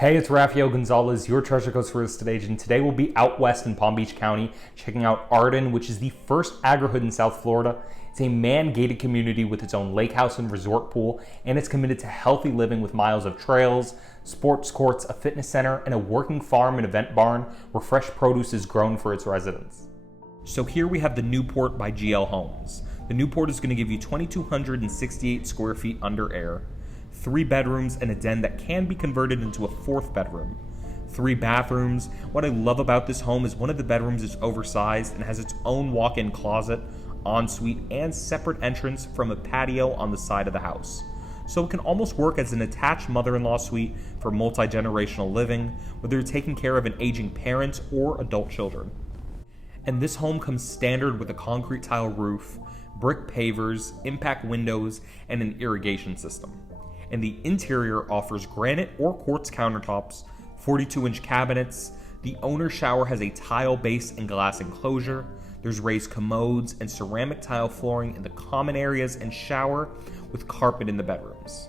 Hey, it's Rafael Gonzalez, your Treasure Coast real estate agent. Today we'll be out west in Palm Beach County, checking out Arden, which is the first agri-hood in South Florida. It's a man-gated community with its own lake house and resort pool, and it's committed to healthy living with miles of trails, sports courts, a fitness center, and a working farm and event barn where fresh produce is grown for its residents. So here we have the Newport by GL Homes. The Newport is going to give you 2,268 square feet under air, 3 bedrooms and a den that can be converted into a 4th bedroom, 3 bathrooms. What I love about this home is one of the bedrooms is oversized and has its own walk-in closet, ensuite, and separate entrance from a patio on the side of the house. So it can almost work as an attached mother-in-law suite for multi-generational living, whether you're taking care of an aging parent or adult children. And this home comes standard with a concrete tile roof, brick pavers, impact windows, and an irrigation system. And the interior offers granite or quartz countertops, 42-inch cabinets. The owner's shower has a tile base and glass enclosure. There's raised commodes and ceramic tile flooring in the common areas and shower with carpet in the bedrooms.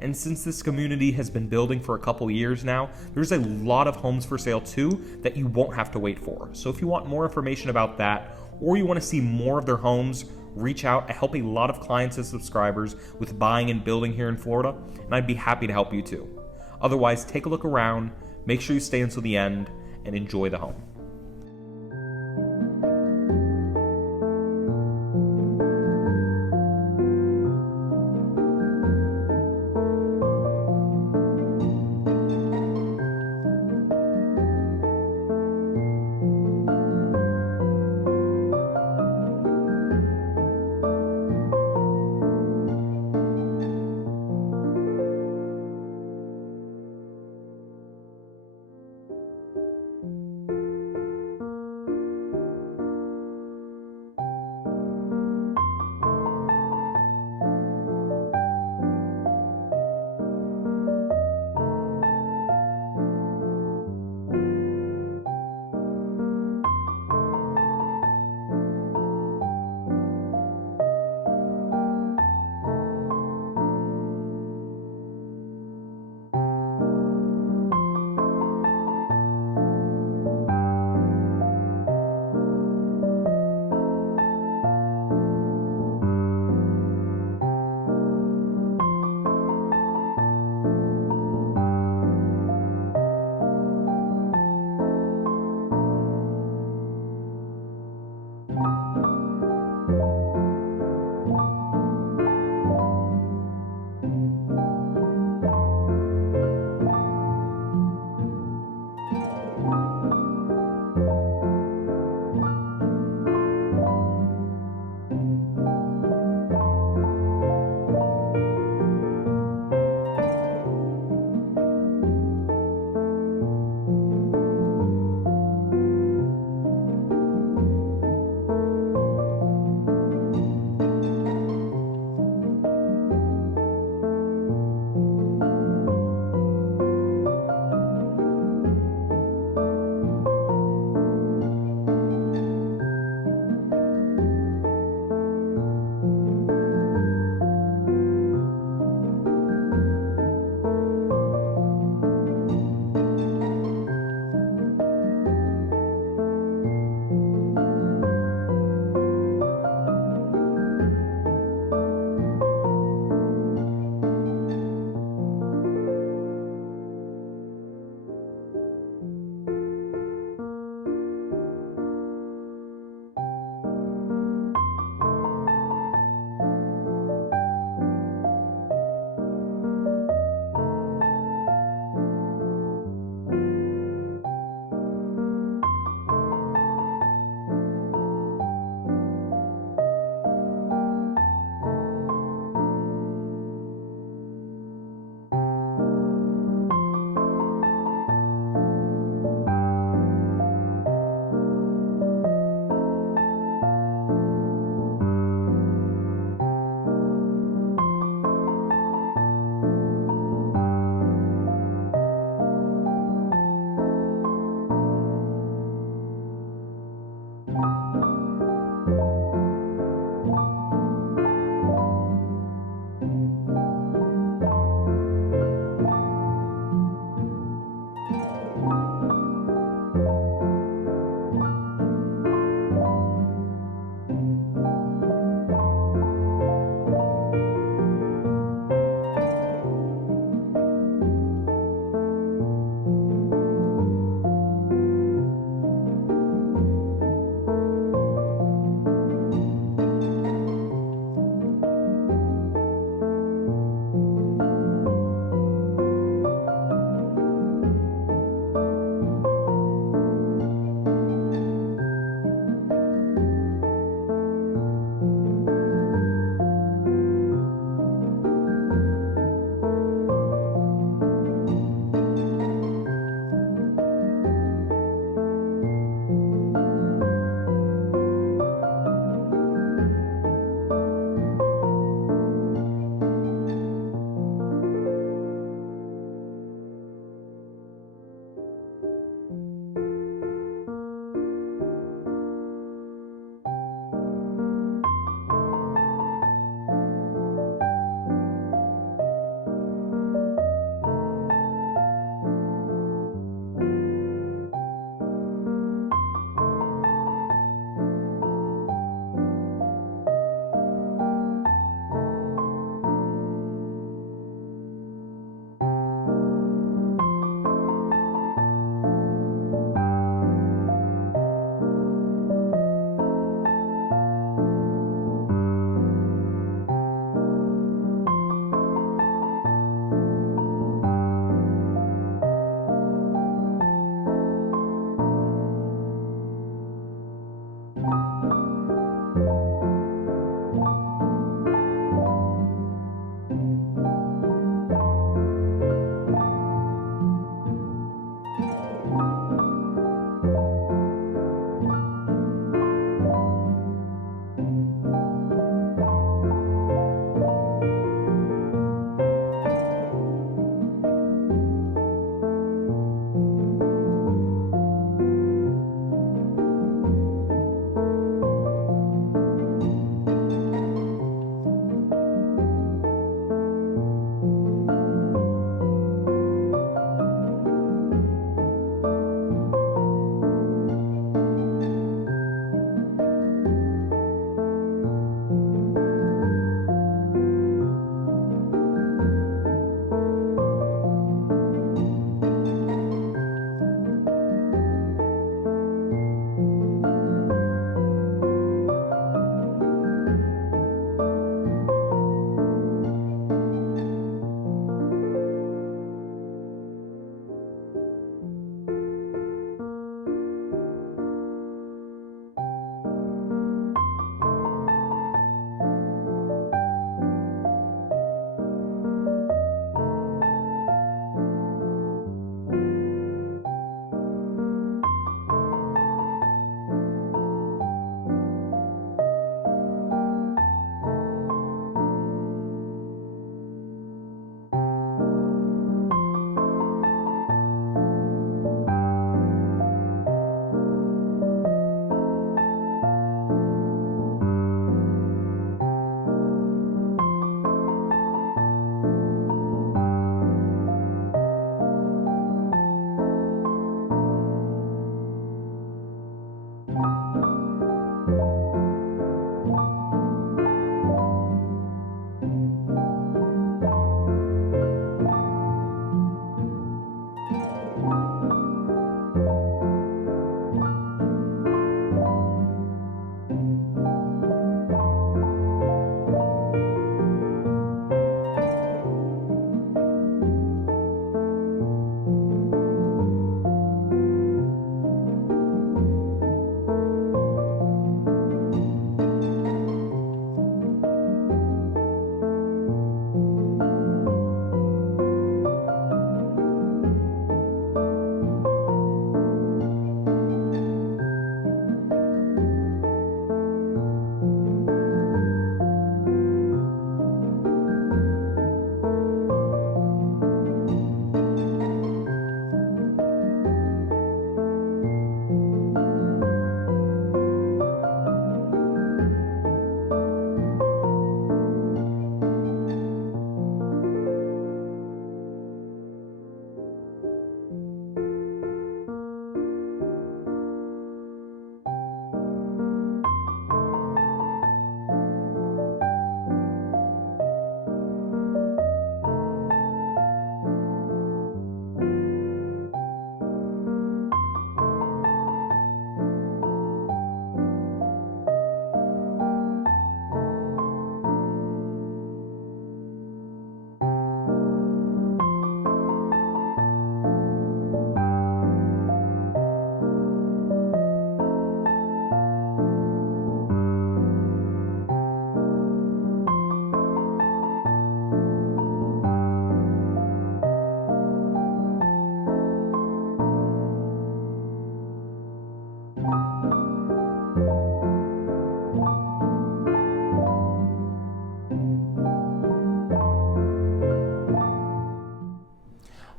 And since this community has been building for a couple years now, there's a lot of homes for sale too that you won't have to wait for. So if you want more information about that, or you want to see more of their homes, reach out. I help a lot of clients and subscribers with buying and building here in Florida, and I'd be happy to help you too. Otherwise, take a look around, make sure you stay until the end, and enjoy the home.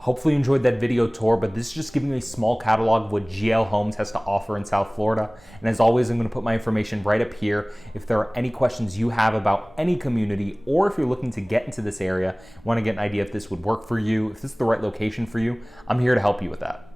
Hopefully you enjoyed that video tour, but this is just giving you a small catalog of what GL Homes has to offer in South Florida. And as always, I'm going to put my information right up here. If there are any questions you have about any community, or if you're looking to get into this area, want to get an idea if this would work for you, if this is the right location for you, I'm here to help you with that.